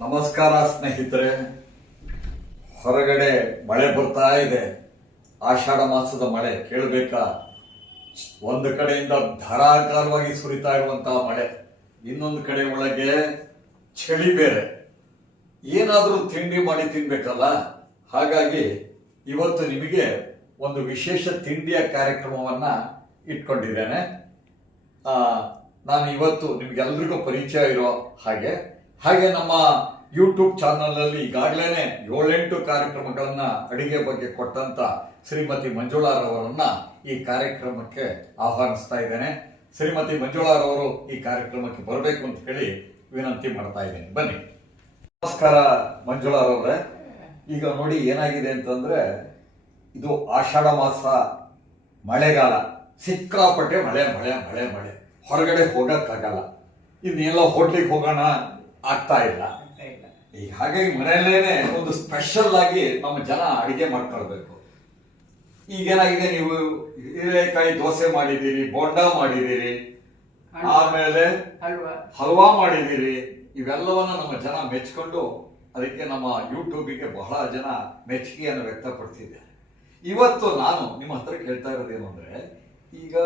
ನಮಸ್ಕಾರ ಸ್ನೇಹಿತರೆ. ಹೊರಗಡೆ ಮಳೆ ಬರ್ತಾ ಇದೆ. ಆಷಾಢ ಮಾಸದ ಮಳೆ ಕೇಳಬೇಕಾ? ಒಂದು ಕಡೆಯಿಂದ ಧಾರಾಕಾರವಾಗಿ ಸುರಿತಾ ಇರುವಂತಹ ಮಳೆ. ಇನ್ನೊಂದು ಕಡೆ ಒಳಗೆ ಚಳಿ ಬೇರೆ. ಏನಾದರೂ ತಿಂಡಿ ಮಾಡಿ ತಿನ್ಬೇಕಲ್ಲ? ಹಾಗಾಗಿ ಇವತ್ತು ನಿಮಗೆ ಒಂದು ವಿಶೇಷ ತಿಂಡಿಯ ಕಾರ್ಯಕ್ರಮವನ್ನ ಇಟ್ಕೊಂಡಿದ್ದೇನೆ. ನಾನು ಇವತ್ತು ನಿಮ್ಗೆಲ್ಲರಿಗೂ ಪರಿಚಯ ಇರೋ ಹಾಗೆ. ಹಾಗೆ ನಮ್ಮ ಯೂಟ್ಯೂಬ್ ಚಾನಲಲ್ಲಿ ಈಗಾಗಲೇ ಏಳೆಂಟು ಕಾರ್ಯಕ್ರಮಗಳನ್ನು ಅಡಿಗೆ ಬಗ್ಗೆ ಕೊಟ್ಟಂತ ಶ್ರೀಮತಿ ಮಂಜುಳಾರವರನ್ನ ಈ ಕಾರ್ಯಕ್ರಮಕ್ಕೆ ಆಹ್ವಾನಿಸ್ತಾ ಇದ್ದೇನೆ. ಶ್ರೀಮತಿ ಮಂಜುಳಾರವರು ಈ ಕಾರ್ಯಕ್ರಮಕ್ಕೆ ಬರಬೇಕು ಅಂತ ಹೇಳಿ ವಿನಂತಿ ಮಾಡ್ತಾ ಇದ್ದೇನೆ. ಬನ್ನಿ. ನಮಸ್ಕಾರ ಮಂಜುಳಾರವ್ರೆ ಈಗ ನೋಡಿ ಏನಾಗಿದೆ ಅಂತಂದ್ರೆ ಇದು ಆಷಾಢ ಮಾಸ ಮಳೆಗಾಲ. ಸಿಕ್ಕಾಪಟ್ಟೆ ಮಳೆ ಮಳೆ ಮಳೆ ಮಳೆ. ಹೊರಗಡೆ ಹೋಗಕ್ಕಾಗಲ್ಲ. ಇನ್ನೆಲ್ಲ ಹೋಟ್ಲಿಗೆ ಹೋಗೋಣ ಆಗ್ತಾ ಇಲ್ಲ. ಈಗ ಹಾಗಾಗಿ ಮನೆಯಲ್ಲೇನೆ ಒಂದು ಸ್ಪೆಷಲ್ ಆಗಿ ನಮ್ಮ ಜನ ಅಡಿಗೆ ಮಾಡ್ಕೊಳ್ಬೇಕು. ಈಗೇನಾಗಿದೆ ನೀವು ಹೀರೆಕಾಯಿ ದೋಸೆ ಮಾಡಿದ್ದೀರಿ ಬೋಂಡ ಮಾಡಿದ್ದೀರಿ ಆಮೇಲೆ ಹಲ್ವಾ ಮಾಡಿದ್ದೀರಿ ಇವೆಲ್ಲವನ್ನ ನಮ್ಮ ಜನ ಮೆಚ್ಕೊಂಡು ಅದಕ್ಕೆ ನಮ್ಮ ಯೂಟ್ಯೂಬಿಗೆ ಬಹಳ ಜನ ಮೆಚ್ಚುಗೆಯನ್ನು ವ್ಯಕ್ತಪಡಿಸಿದ್ದಾರೆ. ಇವತ್ತು ನಾನು ನಿಮ್ಮ ಹತ್ರ ಕೇಳ್ತಾ ಇರೋದೇನು ಅಂದ್ರೆ ಈಗ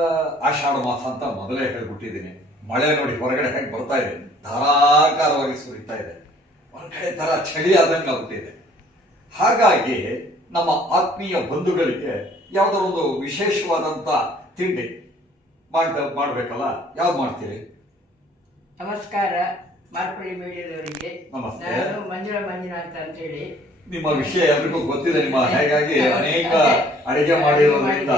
ಆಷಾಢ ಮಾಸ ಅಂತ ಮೊದಲೇ ಹೇಳ್ಬಿಟ್ಟಿದ್ದೀನಿ. ಮಳೆ ನೋಡಿ ಹೊರಗಡೆ ಹೇಗೆ ಬರ್ತಾ ಇದೆ? ಧಾರಾಕಾರವಾಗಿ ಸುರಿತಾ ಇದೆ. ಹೊರಗಡೆ ತರ ಚಳಿ ಆದಂಗೆ ಆಗ್ಬಿಟ್ಟಿದೆ. ಹಾಗಾಗಿ ನಮ್ಮ ಆತ್ಮೀಯ ಬಂಧುಗಳಿಗೆ ಯಾವುದೋ ಒಂದು ವಿಶೇಷವಾದಂತ ತಿಂಡಿ ಮಾಡ್ತಾ ಮಾಡ್ಬೇಕಲ್ಲ ಯಾವ್ದು ಮಾಡ್ತೀರಿ? ನಮಸ್ಕಾರ ಮಾರ್ಪಳ್ಳಿ ಮೀಡಿಯಾದವರಿಗೆ. ನಮಸ್ತೆ. ನಾನು ಮಂಜುಳಾ ಮಂಜುನಾಥ್ ಅಂತ ಹೇಳಿ ನಿಮ್ಮ ವಿಷಯ ಎಲ್ರಿಗೂ ಗೊತ್ತಿದೆ ನಿಮ್ಮ ಹೇಗಾಗಿ ಅನೇಕ. ಅಡಿಗೆ ಮಾಡಿರೋದ್ರಿಂದ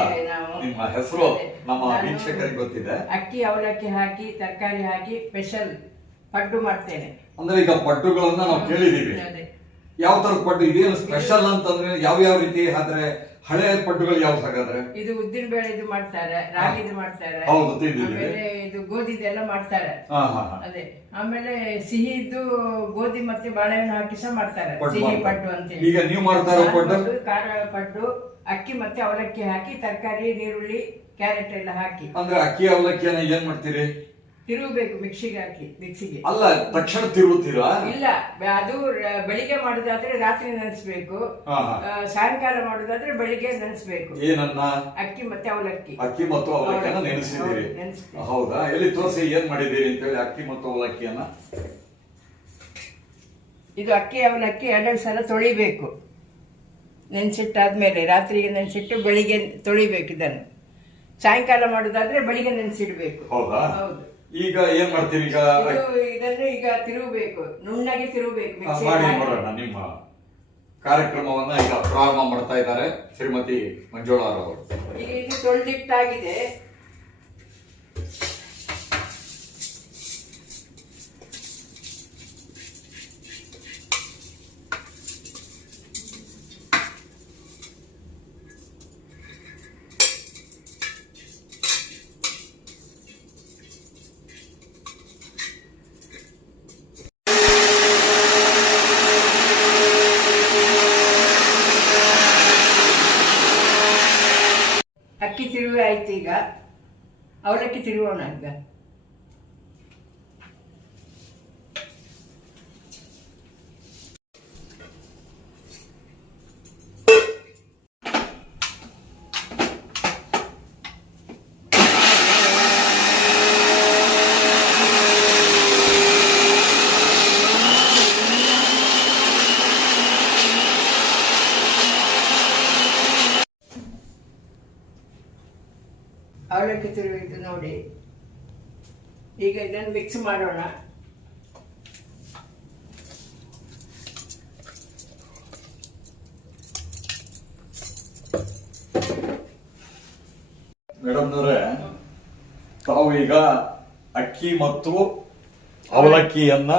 ನಿಮ್ಮ ಹೆಸರು ನಮ್ಮ ವೀಕ್ಷಕರಿಗೆ ಗೊತ್ತಿದೆ. ಅಕ್ಕಿ ಅವಲಕ್ಕಿ ಹಾಕಿ ತರಕಾರಿ ಹಾಕಿ ಸ್ಪೆಷಲ್ ಪಡ್ಡು ಮಾಡ್ತೇನೆ. ಅಂದ್ರೆ ಈಗ ಪಡ್ಡುಗಳನ್ನ ನಾವು ಕೇಳಿದೀವಿ. ಯಾವ ತರ ಪಡ್ಡು? ಇದೇನು ಸ್ಪೆಷಲ್ ಅಂತಂದ್ರೆ ಯಾವ ಯಾವ ರೀತಿ? ಆದ್ರೆ ಹಳೆ ಪಡ್ಡುಗಳು ಯಾವ್ದು ಹಾಗಾದ್ರೆ? ಇದು ಉದ್ದಿನ ಬೇಳೆದು ಮಾಡ್ತಾರೆ ರಾಗಿದು ಮಾಡ್ತಾರೆ ಹೌದು, ತಿಂದಿದ್ದೀವಿ. ಆಮೇಲೆ ಇದು ಗೋಧಿದೆಲ್ಲ ಮಾಡ್ತಾರೆ. ಹಾ ಹಾ ಹಾ. ಅದೇ ಆಮೇಲೆ ಸಿಹಿ ಇದ್ದು ಗೋಧಿ ಮತ್ತೆ ಬಾಳೆಹಣ್ಣು ಹಾಕಿ ಸಹ ಮಾಡ್ತಾರೆ ಪಡ್ಡು ಸಿಹಿ ಮಾಡ್ತಾರೆ. ಪಡ್ಡು ಅಂತ ಹೇಳಿ. ಈಗ ನೀವು ಮಾಡ್ತಾ ಪಟ್ಟು ಖಾರ ಪಡ್ಡು? ಪಡ್ಡು, ಖಾರ ಪಡ್ಡು ಅಕ್ಕಿ ಮತ್ತೆ ಅವಲಕ್ಕಿ ಹಾಕಿ ತರಕಾರಿ ನೀರುಳ್ಳಿ ಕ್ಯಾರೆಟ್ ಎಲ್ಲ ಹಾಕಿ. ಅಂದ್ರೆ ಅಕ್ಕಿ ಅವಲಕ್ಕಿಯನ್ನ ಏನ್ ಮಾಡ್ತೀರಿ? ತಿರುಗಬೇಕು ಮಿಕ್ಸಿಗೆ ಹಾಕಿ ಮಿಕ್ಸಿಗೆ. ಅಲ್ಲ ತಕ್ಷಣ ತಿರುಗುತ್ತೀರಾ? ಇಲ್ಲ ಅದು ರ- ಬೆಳಿಗ್ಗೆ ಮಾಡುದಾದ್ರೆ ರಾತ್ರಿ ನೆನೆಸ್ಬೇಕು. ಹಾ ಹಾ. ಆ, ಸಾಯಂಕಾಲ ಮಾಡುದಾದ್ರೆ ಬೆಳಿಗ್ಗೆ ನೆನೆಸ್ಬೇಕು. ಏನನ್ನ? ಅಕ್ಕಿ ಮತ್ತೆ ಅವಲಕ್ಕಿ. ಅಕ್ಕಿ ಮತ್ತು ಅವಲಕ್ಕಿಯನ್ನ ನೆನೆಸಿದ್ದೀರಿ. ಹೌದು, ನೆನೆಸ್ಬೇಕು. ಹೌದಾ? ಎಲ್ಲಿ ತೋರಿಸಿ ಏನ್ ಮಾಡಿದ್ದೀರಿ ಅಂತ ಹೇಳಿ ಅಕ್ಕಿ ಮತ್ತು ಅವಲಕ್ಕಿಯನ್ನ? ಇದು ಅಕ್ಕಿ ಅವಲಕ್ಕಿ ಎರಡು ಸಲ ತೊಳಿಬೇಕು. ನೆನೆಸಿಟ್ಟಾದ್ಮೇಲೆ ರಾತ್ರಿಗೆ ನೆನೆಸಿಟ್ಟು ಬೆಳಿಗ್ಗೆ ತೊಳಿಬೇಕು ಇದನ್ನು. ಸಾಯಂಕಾಲ ಮಾಡುದಾದ್ರೆ ಬೆಳಿಗ್ಗೆ ನೆನೆಸಿಡ್ಬೇಕು. ಹೌದಾ? ಹೌದು. ಈಗ ಏನ್ ಮಾಡ್ತೀವಿ ಈಗ? ಇದು ಇದನ್ನು ಈಗ ತಿರುಗಬೇಕು. ನುಣ್ಣಗೆ ತಿರುಗಬೇಕು ಆ, ಮಿಕ್ಸಿ ಮಾಡಿ ನೋಡೋಣ ನಿಮ್ಮ ಕಾರ್ಯಕ್ರಮವನ್ನ ಈಗ ಪ್ರಾರಂಭ ಮಾಡ್ತಾ ಇದ್ದಾರೆ ಶ್ರೀಮತಿ ಮಂಜುಳಾರವರು. ಈಗ ಇದು ತೊಳೆದಿಟ್ಟಾಗಿದೆ ಅಕ್ಕಿ ತಿರುವಿ ಆಯ್ತು ಈಗ ಅವಲಕ್ಕಿ ತಿರುಗೋಣ ಅವಲಕ್ಕಿ ನೋಡಿ. ಈಗ ಇದನ್ನು ಮಿಕ್ಸ್ ಮಾಡೋಣ. ಮೇಡಮ್ನವ್ರೆ ತಾವು ಈಗ ಅಕ್ಕಿ ಮತ್ತು ಅವಲಕ್ಕಿಯನ್ನ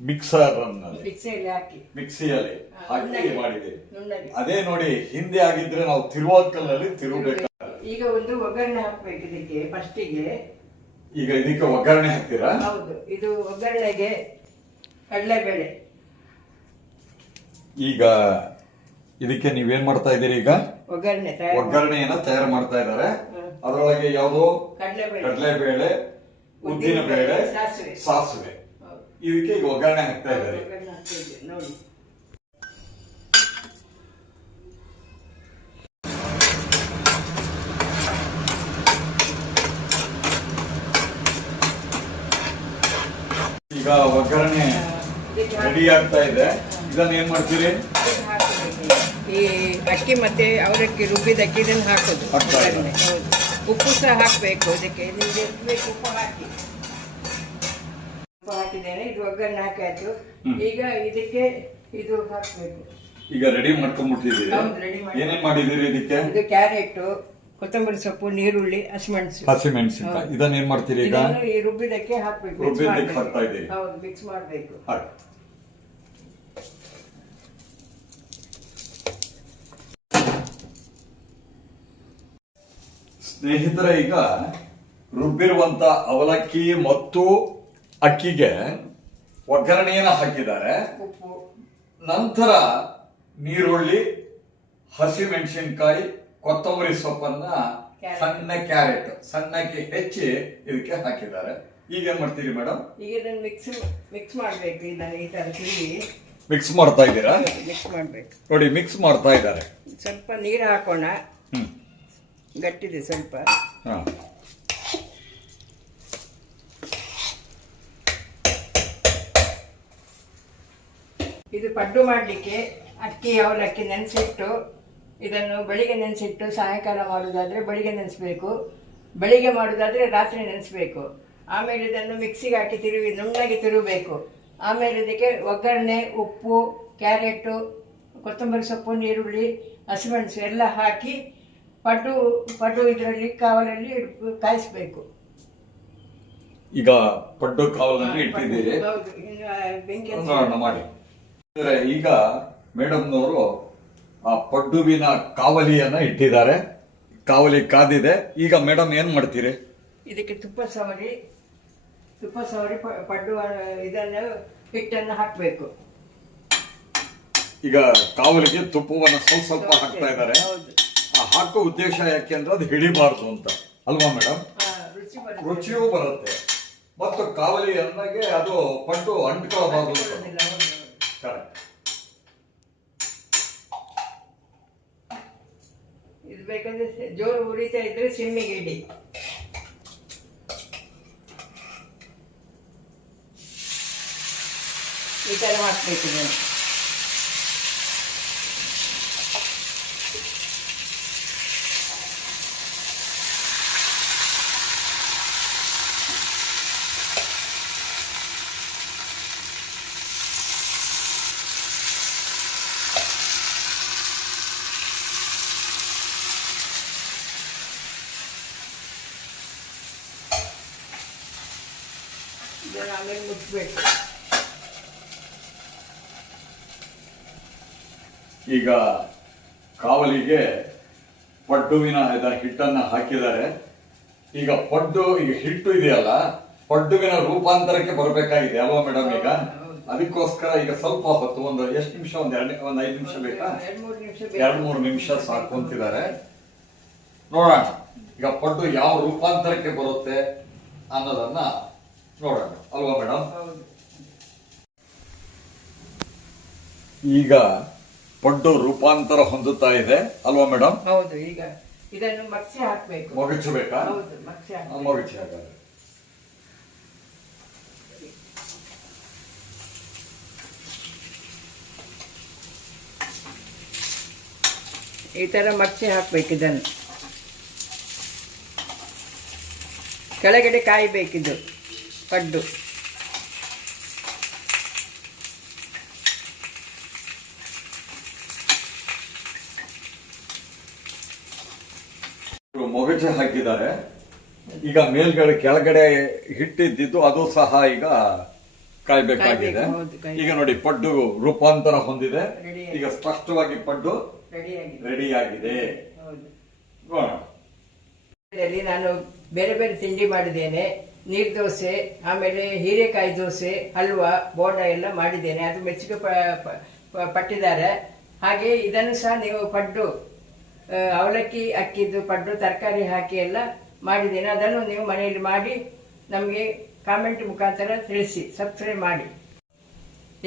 ಮಿಕ್ಸರ್ ಮಿಕ್ಸಿಯಲ್ಲಿ ಹಾಕಿ. ಮಾಡಿದೆ ಅದೇ ನೋಡಿ ಹಿಂದೆ ಆಗಿದ್ರೆ ನಾವು ತಿರುವಕ್ಕಲ್ನಲ್ಲಿ ತಿರುಗಬೇಕು ಈಗ ಒಂದು ಒಗ್ಗರಣೆ ಹಾಕ್ಬೇಕು ಇದಕ್ಕೆ ಫಸ್ಟಿಗೆ. ಈಗ ಇದಕ್ಕೆ ಒಗ್ಗರಣೆ ಹಾಕ್ತೀರಾ? ಹೌದು ಇದು ಒಗ್ಗರಣೆಗೆ ಕಡಲೆಬೇಳೆ. ಈಗ ಇದಕ್ಕೆ ನೀವೇನ್ ಮಾಡ್ತಾ ಇದ್ದೀರಿ ಈಗ? ಒಗ್ಗರಣೆ ತಯಾರು ಒಗ್ಗರಣೆಯನ್ನ ತಯಾರು ಮಾಡ್ತಾ ಇದ್ದಾರೆ. ಅದರೊಳಗೆ ಯಾವುದು? ಕಡಲೆಬೇಳೆ. ಕಡಲೆಬೇಳೆ ಉದ್ದಿನ ಬೇಳೆ ಸಾಸಿವೆ. ಸಾಸಿವೆ. ಇದಕ್ಕೆ ಈಗ ಒಗ್ಗರಣೆ ಹಾಕ್ತಾ ಇದ್ದಾರೆ. ಒಗ್ಗರಣೆ ಹಾಕ್ತಾ ಇದ್ದೀನಿ, ನೋಡಿ. ಈಗ ಒಗ್ಗರಣೆ ರೆಡಿ ಆಗ್ತಾ ಇದೆ. ಇದನ್ನ ಏನ್ ಮಾಡ್ತೀರಿ? ಈ ಅಕ್ಕಿ ಮತ್ತೆ ಅವರಕ್ಕಿ ರುಬ್ಬಿದ ಅಕ್ಕಿ ಇದನ್ನು ಹಾಕೋದು. ಉಪ್ಪು ಸಹ ಹಾಕಬೇಕು ಇದಕ್ಕೆ. ನಿಮಗೆ ಬೇಕು ಉಪ್ಪು ಹಾಕಿ. ಉಪ್ಪು ಹಾಕಿದ್ದೇನೆ ಇದು ಒಗ್ಗರಣೆ ಹಾಕಾಯ್ತು ಹ್ಮ್. ಈಗ ಇದಕ್ಕೆ ಇದು ಹಾಕಬೇಕು. ಈಗ ರೆಡಿ ಮಾಡ್ಕೊಂಡ್ಬಿಟ್ಟಿದ್ದೀರಿ? ಏನೇನ್ ಮಾಡಿದ್ದೀರಿ ಇದಕ್ಕೆ? ಇದು ಕ್ಯಾರೆಟ್ ಕೊತ್ತಂಬರಿ ಸೊಪ್ಪು ನೀರುಳ್ಳಿ ಹಸಿಮೆಣಸು. ಹಸಿಮೆಣಸಿನಕಾಯಿ ಹೌದು. ಇದನ್ನ ಏನ್ ಮಾಡ್ತೀರಿ ಈಗ? ಇದನ್ನು ಈ ರುಬ್ಬಿದಕ್ಕೆ ಹಾಕ್ಬೇಕು. ರುಬ್ಬಿದಕ್ಕೆ ರುಬ್ಬಿದ್ದಕ್ಕೆ. ಹಾಕ್ತಾ ಇದ್ದೀರಿ. ಹೌದು ಮಿಕ್ಸ್ ಮಾಡಬೇಕು. ಸ್ನೇಹಿತರೆ ಈಗ ರುಬ್ಬಿರುವಂತ ಅವಲಕ್ಕಿ ಮತ್ತು ಅಕ್ಕಿಗೆ ಒಗ್ಗರಣೆಯನ್ನ ಹಾಕಿದ್ದಾರೆ. ಉಪ್ಪು. ನಂತರ ನೀರುಳ್ಳಿ ಹಸಿಮೆಣಸಿನಕಾಯಿ ಕೊತ್ತಂಬರಿ ಸೊಪ್ಪನ್ನ. ಸಣ್ಣ ಕ್ಯಾರೆಟ್ ಸಣ್ಣಕ್ಕೆ ಹೆಚ್ಚಿ ಇದಕ್ಕೆ ಹಾಕಿದ್ದಾರೆ. ಈಗ ಏನ್ ಮಾಡ್ತೀರಿ ಮೇಡಮ್ ಈಗ ನಾನು ಮಿಕ್ಸ್ ಮಿಕ್ಸ್ ಮಾಡಬೇಕು ನಾನು ಈ ತರ ಮಿಕ್ಸ್ ಮಾಡ್ತಾ ಇದ್ದೀರಾ? ಮಿಕ್ಸ್ ಮಾಡ್ಬೇಕು. ನೋಡಿ ಮಿಕ್ಸ್ ಮಾಡ್ತಾ ಇದ್ದಾರೆ. ಸ್ವಲ್ಪ ನೀರು ಹಾಕೋಣ. ಹ್ಮ್. ಗಟ್ಟಿದೆ ಸ್ವಲ್ಪ. ಹಾ. ಇದು ಪಡ್ಡು ಮಾಡಲಿಕ್ಕೆ ಅಕ್ಕಿ ಅವಲಕ್ಕಿ ನೆನೆಸಿಟ್ಟು ಇದನ್ನು ಬೆಳಿಗ್ಗೆ ನೆನೆಸಿಟ್ಟು ಸಾಯಂಕಾಲ ಮಾಡೋದಾದರೆ ಬೆಳಿಗ್ಗೆ ನೆನೆಸ್ಬೇಕು. ಬೆಳಿಗ್ಗೆ ಮಾಡೋದಾದರೆ ರಾತ್ರಿ ನೆನೆಸ್ಬೇಕು. ಆಮೇಲೆ ಇದನ್ನು ಮಿಕ್ಸಿಗೆ ಹಾಕಿ ತಿರುವಿ ನುಣ್ಣಗೆ ತಿರುಗಬೇಕು. ಆಮೇಲೆ ಇದಕ್ಕೆ ಒಗ್ಗರಣೆ ಉಪ್ಪು ಕ್ಯಾರೆಟು ಕೊತ್ತಂಬರಿ ಸೊಪ್ಪು ನೀರುಳ್ಳಿ ಹಸಿಮೆಣಸು ಎಲ್ಲ ಹಾಕಿ ಪಡ್ಡು ಪಡ್ಡು ಇದರಲ್ಲಿ ಕಾವಲಲ್ಲಿ ಕಾಯಿಸಬೇಕು. ಈಗ ಪಡ್ಡು ಕಾವಲಲ್ಲಿ ಇಟ್ಟಿದ್ದೀರಿ. ಬೆಂಕಿ ಮಾಡಿ. ಈಗ ಮೇಡಮ್ನವರು ಆ ಪಡ್ಡುವಿನ ಕಾವಲಿಯನ್ನ ಇಟ್ಟಿದ್ದಾರೆ. ಕಾವಲಿ ಕಾದಿದೆ. ಈಗ ಮೇಡಮ್ ಏನ್ ಮಾಡ್ತೀರಿ? ಇದಕ್ಕೆ ತುಪ್ಪ ಸವರಿ ತುಪ್ಪ ಸವರಿ ಪಡ್ಡು ಇದನ್ನ ಹಿಟ್ಟನ್ನು ಹಾಕಬೇಕು. ಈಗ ಕಾವಲಿಗೆ ತುಪ್ಪವನ್ನ ಸ್ವಲ್ಪ ಸ್ವಲ್ಪ ಹಾಕ್ತಾ ಇದ್ದಾರೆ. ಆ ಹಾಕೋ ಉದ್ದೇಶ ಯಾಕೆ ಅಂದ್ರೆ ಅದು ಹಿಡಿಬಾರ್ದು ಅಂತ. ಅಲ್ವಾ ಮೇಡಮ್? ರುಚಿಯೂ ಬರುತ್ತೆ. ಮತ್ತು ಕಾವಲಿ ಅಂದಾಗೆ ಅದು ಪಡ್ಡು ಅಂಟ್ಕೊಳ್ಬಾರ್ದು ಇದು ಜೋರು ಉರಿತಾ ಇದ್ರೆ ಸಿಮ್ಮಿಗೆ ಇಡಿ. ಈ ಥರ ಹಾಕ್ಬೇಕು ಇದನ್ನು ಇದನ್ನು ಈಗ ಕಾವಲಿಗೆ ಪಡ್ಡುವಿನ ಹಿಟ್ಟನ್ನ ಹಾಕಿದ್ದಾರೆ. ಈಗ ಪಡ್ಡು, ಈಗ ಹಿಟ್ಟು ಇದೆಯಲ್ಲ, ಪಡ್ಡುವಿನ ರೂಪಾಂತರಕ್ಕೆ ಬರಬೇಕಾಗಿದೆ ಅಲ್ವಾ ಮೇಡಮ್ ಈಗ? ಅದಕ್ಕೋಸ್ಕರ ಈಗ ಸ್ವಲ್ಪ ಹೊತ್ತು, ಒಂದು ಎಷ್ಟು ನಿಮಿಷ, ಒಂದ್ ಎರಡು, ಒಂದ್ ಐದು ನಿಮಿಷ ಬೇಕಾ? ಎರಡು ಮೂರು ನಿಮಿಷ ಸಾಕು ಅಂತಿದ್ದಾರೆ. ನೋಡೋಣ, ಈಗ ಪಡ್ಡು ಯಾವ ರೂಪಾಂತರಕ್ಕೆ ಬರುತ್ತೆ ಅನ್ನೋದನ್ನ ನೋಡೋಣ. ಅಲ್ವಾ ಮೇಡಮ್ ಈಗ ಪಡ್ಡು ರೂಪಾಂತರ ಹೊಂದುತ್ತಾ ಇದೆ. ಅಲ್ವಾ ಮೇಡಮ್ ಹೌದು ಈಗ ಇದನ್ನು ಮಚ್ಚಿ ಹಾಕ್ಬೇಕು. ಮಗಚಬೇಕಾ? ಹೌದು ಮಚ್ಚಿ ಹಾಕ್ಬೇಕು. ಮಗಚಿ ಹಾಕಬೇಕು ಈ ಥರ ಮಚ್ಚಿ ಹಾಕ್ಬೇಕು ಇದನ್ನು. ಕೆಳಗಡೆ ಕಾಯಬೇಕಿದು. ಪಡ್ಡು ಮೊಗಜೆ ಹಾಕಿದ್ದಾರೆ. ಈಗ ಮೇಲ್ಗಡೆ ಕೆಳಗಡೆ ಹಿಟ್ಟಿದ್ದಿದ್ದು ಅದು ಸಹ ಈಗ ಕಾಯ್ಬೇಕಾಗಿದೆ. ಈಗ ನೋಡಿ ಪಡ್ಡು ರೂಪಾಂತರ ಹೊಂದಿದೆ. ಈಗ ಸ್ಪಷ್ಟವಾಗಿ ಪಡ್ಡು ರೆಡಿಯಾಗಿದೆ ನಾನು ಬೇರೆ ಬೇರೆ ತಿಂಡಿ ಮಾಡಿದ್ದೇನೆ. ನೀರ್ ದೋಸೆ, ಆಮೇಲೆ ಹೀರೆಕಾಯಿ ದೋಸೆ, ಹಲ್ವಾ, ಬೋಂಡ ಎಲ್ಲ ಮಾಡಿದ್ದೇನೆ. ಅದು ಮೆಚ್ಚುಗೆ ಪಟ್ಟಿದ್ದಾರೆ. ಹಾಗೆ ಇದನ್ನು ಸಹ ನೀವು ಪಡ್ಡು ಅವಲಕ್ಕಿ ಅಕ್ಕಿದ್ದು ಪಡ್ಡು, ತರಕಾರಿ ಹಾಕಿ ಎಲ್ಲ ಮಾಡಿದ್ದೇನೆ. ಅದನ್ನು ನೀವು ಮನೆಯಲ್ಲಿ ಮಾಡಿ ನಮಗೆ ಕಾಮೆಂಟ್ ಮುಖಾಂತರ ತಿಳಿಸಿ, ಸಬ್ಸ್ಕ್ರೈಬ್ ಮಾಡಿ.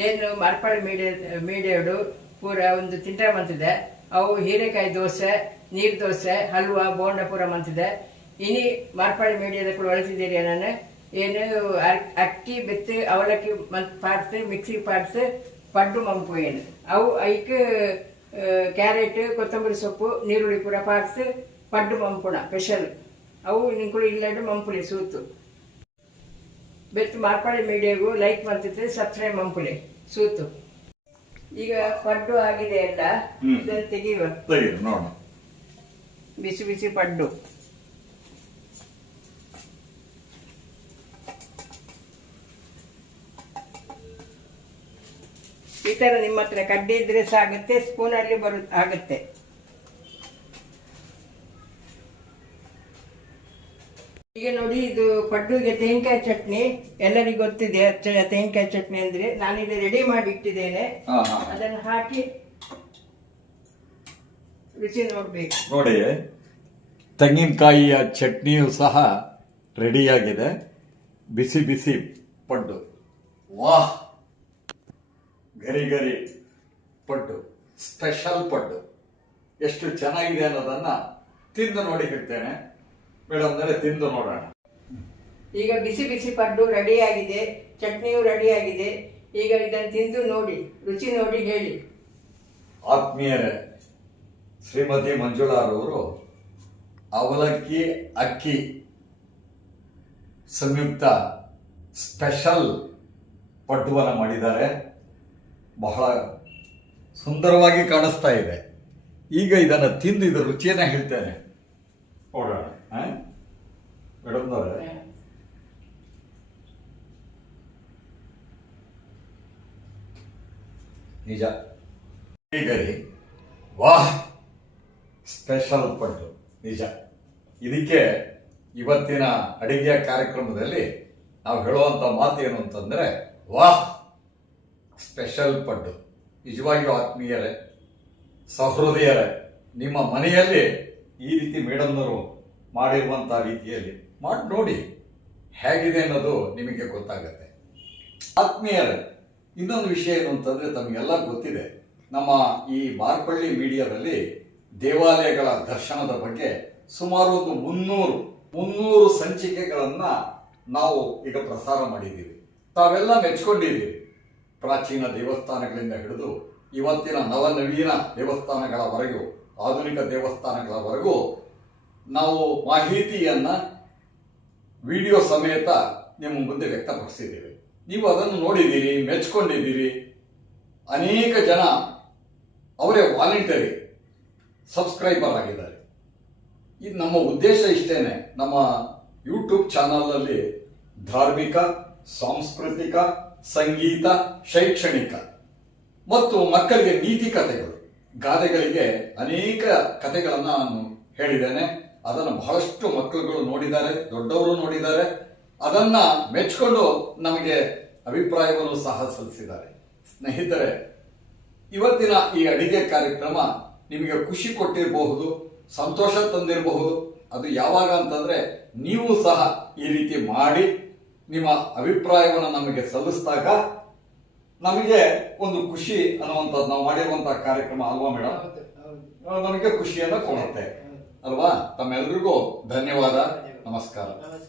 ಏನು ಮಾರ್ಪಾಡು ಮೀಡಿಯ ಮೀಡಿಯಾಡು ಪೂರ ಒಂದು ತಿಂಟ ಮಂತಿದೆ. ಅವು ಹೀರೆಕಾಯಿ ದೋಸೆ, ನೀರು ದೋಸೆ, ಹಲ್ವಾ, ಬೋಂಡ ಪೂರ ಮಂತಿದೆ. ಇನಿ ಮಾರ್ಪಾಡು ಮೀಡಿಯಾದ ಕೂಡ ಒಳತಿದ್ದೀರಿ ನಾನು ಏನು ಅಕ್- ಅಕ್ಕಿ ಬೆತ್ತು ಅವಲಕ್ಕಿ ಮತ್ತು ಪಾಡ್ಸ್ ಮಿಕ್ಸಿ ಪಾಡ್ಸ್ ಪಡ್ಡು ಮಂಪು ಏನು. ಅವು ಐಕ್ ಕ್ಯಾರೆಟ್ ಕೊತ್ತಂಬರಿ ಸೊಪ್ಪು ನೀರುಳ್ಳಿ ಕೂಡ ಪಾಡ್ಸ್ ಪಡ್ಡು ಮಂಪುಣ ಸ್ಪೆಷಲ್. ಅವು ನಿಂಕುಳು ಇಲ್ಲಡು ಮಂಪುಳಿ ಸೂತು. ಬೆತ್ತು ಮಾರ್ಪಾಡಿ ಮೀಡಿಯಾಗೂ ಲೈಕ್ ಮಾಡ್ತಿದ್ರೆ ಸಬ್ಸ್ಕ್ರೈಬ್ ಮಂಪುಳಿ ಸೂತು. ಈಗ ಪಡ್ಡು ಆಗಿದೆ ಎಲ್ಲ. ಇದನ್ನು ತೆಗೆಯುವ. ಬಿಸಿ ಬಿಸಿ ಪಡ್ಡು. ಈ ತರ ನಿಮ್ಮ ಹತ್ರ ಕಡ್ಡಿ ಇದ್ರೆ ಸಹ ಆಗುತ್ತೆ ಸ್ಪೂನಲ್ಲಿ ಬರು ಆಗುತ್ತೆ. ಈಗ ನೋಡಿ ಇದು ಪಡ್ಡುಗೆ ತೆಂಗಿನಕಾಯಿ ಚಟ್ನಿ. ಎಲ್ಲರಿಗೂ ಗೊತ್ತಿದೆ ತೆಂಗಾಯಿ ತೆಂಗಿನಕಾಯಿ ಚಟ್ನಿ ಅಂದ್ರೆ. ನಾನಿಲ್ಲಿ ರೆಡಿ ಮಾಡಿ ಇಟ್ಟಿದ್ದೇನೆ ಅದನ್ನು ಹಾಕಿ ರುಚಿ ನೋಡ್ಬೇಕು. ನೋಡಿ ತೆಂಗಿನಕಾಯಿಯ ಚಟ್ನಿಯು ಸಹ ರೆಡಿಯಾಗಿದೆ ಬಿಸಿ ಬಿಸಿ ಪಡ್ಡು. ವಾಹ್! ಗರಿ ಗರಿ ಪಡ್ಡು ಸ್ಪೆಷಲ್ ಪಡ್ಡು. ಎಷ್ಟು ಚೆನ್ನಾಗಿದೆ ಅನ್ನೋದನ್ನ ತಿಂದು ನೋಡಿ ಹೇಳ್ತೇನೆ. ಮೇಡಮ್ ತಿಂದು ನೋಡೋಣ. ಈಗ ಬಿಸಿ ಬಿಸಿ ಪಡ್ಡು ರೆಡಿ ಆಗಿದೆ ಚಟ್ನಿಯು ರೆಡಿ ಆಗಿದೆ. ಈಗ ಇದನ್ನು ತಿಂದು ನೋಡಿ ರುಚಿ ನೋಡಿ ಹೇಳಿ. ಆತ್ಮೀಯರೇ ಶ್ರೀಮತಿ ಮಂಜುಳಾರವರು ಅವಲಕ್ಕಿ ಅಕ್ಕಿ ಸಂಯುಕ್ತ ಸ್ಪೆಷಲ್ ಪಡ್ಡುವನ್ನು ಮಾಡಿದ್ದಾರೆ. ಬಹಳ ಸುಂದರವಾಗಿ ಕಾಣಿಸ್ತಾ ಇದೆ. ಈಗ ಇದನ್ನು ತಿಂದು ಇದರ ರುಚಿಯನ್ನ ಹೇಳ್ತೇನೆ. ನೋಡೋಣ ಮೇಡಮ್ನವರೇ ನಿಜ. ಈಗಲಿ ವಾಹ್! ಸ್ಪೆಷಲ್ ಪಡ್ಡು. ನಿಜ. ಇದಕ್ಕೆ ಇವತ್ತಿನ ಅಡಿಗೆಯ ಕಾರ್ಯಕ್ರಮದಲ್ಲಿ ನಾವು ಹೇಳುವಂಥ ಮಾತು ಏನು ಅಂತಂದರೆ ವಾಹ್! ಸ್ಪೆಷಲ್ ಪಡ್ಡು. ನಿಜವಾಗಿಯೂ ಆತ್ಮೀಯರೇ, ಸಹೃದಯರೇ, ನಿಮ್ಮ ಮನೆಯಲ್ಲಿ ಈ ರೀತಿ ಮೇಡಮ್ನವರು ಮಾಡಿರುವಂಥ ರೀತಿಯಲ್ಲಿ ಮಾಡಿ ನೋಡಿ ಹೇಗಿದೆ ಅನ್ನೋದು ನಿಮಗೆ ಗೊತ್ತಾಗುತ್ತೆ. ಆತ್ಮೀಯರೇ, ಇನ್ನೊಂದು ವಿಷಯ ಏನು ಅಂತಂದ್ರೆ ತಮಗೆಲ್ಲ ಗೊತ್ತಿದೆ. ನಮ್ಮ ಈ ಮಾರ್ಪಳ್ಳಿ ಮೀಡಿಯಾದಲ್ಲಿ ದೇವಾಲಯಗಳ ದರ್ಶನದ ಬಗ್ಗೆ ಸುಮಾರು ಒಂದು ಮುನ್ನೂರು ಮುನ್ನೂರು ಸಂಚಿಕೆಗಳನ್ನು ನಾವು ಈಗ ಪ್ರಸಾರ ಮಾಡಿದ್ದೀವಿ. ತಾವೆಲ್ಲ ಮೆಚ್ಕೊಂಡಿದ್ದೀವಿ ಪ್ರಾಚೀನ ದೇವಸ್ಥಾನಗಳಿಂದ ಹಿಡಿದು ಇವತ್ತಿನ ನವನವೀನ ದೇವಸ್ಥಾನಗಳವರೆಗೂ, ಆಧುನಿಕ ದೇವಸ್ಥಾನಗಳವರೆಗೂ ನಾವು ಮಾಹಿತಿಯನ್ನು ವಿಡಿಯೋ ಸಮೇತ ನಿಮ್ಮ ಮುಂದೆ ವ್ಯಕ್ತಪಡಿಸಿದ್ದೀವಿ. ನೀವು ಅದನ್ನು ನೋಡಿದ್ದೀರಿ ಮೆಚ್ಕೊಂಡಿದ್ದೀರಿ ಅನೇಕ ಜನ ಅವರೇ ವಾಲಂಟರಿ ಸಬ್ಸ್ಕ್ರೈಬರ್ ಆಗಿದ್ದಾರೆ. ಇದು ನಮ್ಮ ಉದ್ದೇಶ ಇಷ್ಟೇನೆ. ನಮ್ಮ ಯೂಟ್ಯೂಬ್ ಚಾನಲ್ನಲ್ಲಿ ಧಾರ್ಮಿಕ, ಸಾಂಸ್ಕೃತಿಕ ಸಂಗೀತ, ಶೈಕ್ಷಣಿಕ ಮತ್ತು ಮಕ್ಕಳಿಗೆ ನೀತಿ ಕಥೆಗಳು. ಗಾದೆಗಳಿಗೆ ಅನೇಕ ಕಥೆಗಳನ್ನು ನಾನು ಹೇಳಿದ್ದೇನೆ. ಅದನ್ನು ಬಹಳಷ್ಟು ಮಕ್ಕಳುಗಳು ನೋಡಿದ್ದಾರೆ, ದೊಡ್ಡವರು ನೋಡಿದ್ದಾರೆ. ಅದನ್ನ ಮೆಚ್ಕೊಂಡು ನಮಗೆ ಅಭಿಪ್ರಾಯವನ್ನು ಸಹ ಸಲ್ಲಿಸಿದ್ದಾರೆ. ಸ್ನೇಹಿತರೆ, ಇವತ್ತಿನ ಈ ಅಡಿಗೆ ಕಾರ್ಯಕ್ರಮ ನಿಮಗೆ ಖುಷಿ ಕೊಟ್ಟಿರಬಹುದು, ಸಂತೋಷ ತಂದಿರಬಹುದು. ಅದು ಯಾವಾಗ ಅಂತಂದ್ರೆ ನೀವು ಸಹ ಈ ರೀತಿ ಮಾಡಿ ನಿಮ್ಮ ಅಭಿಪ್ರಾಯವನ್ನು ನಮಗೆ ಸಲ್ಲಿಸಿದಾಗ ನಮಗೆ ಒಂದು ಖುಷಿ ಅನ್ನುವಂಥದ್ದು ನಾವು ಮಾಡಿರುವಂತಹ ಕಾರ್ಯಕ್ರಮ ಅಲ್ವಾ ಮೇಡಮ್? ನಮಗೆ ಖುಷಿಯನ್ನು ಕೊಡುತ್ತೆ. ಅಲ್ವಾ? ತಮ್ಮೆಲ್ರಿಗೂ ಧನ್ಯವಾದ ನಮಸ್ಕಾರ. ನಮಸ್ಕಾರ.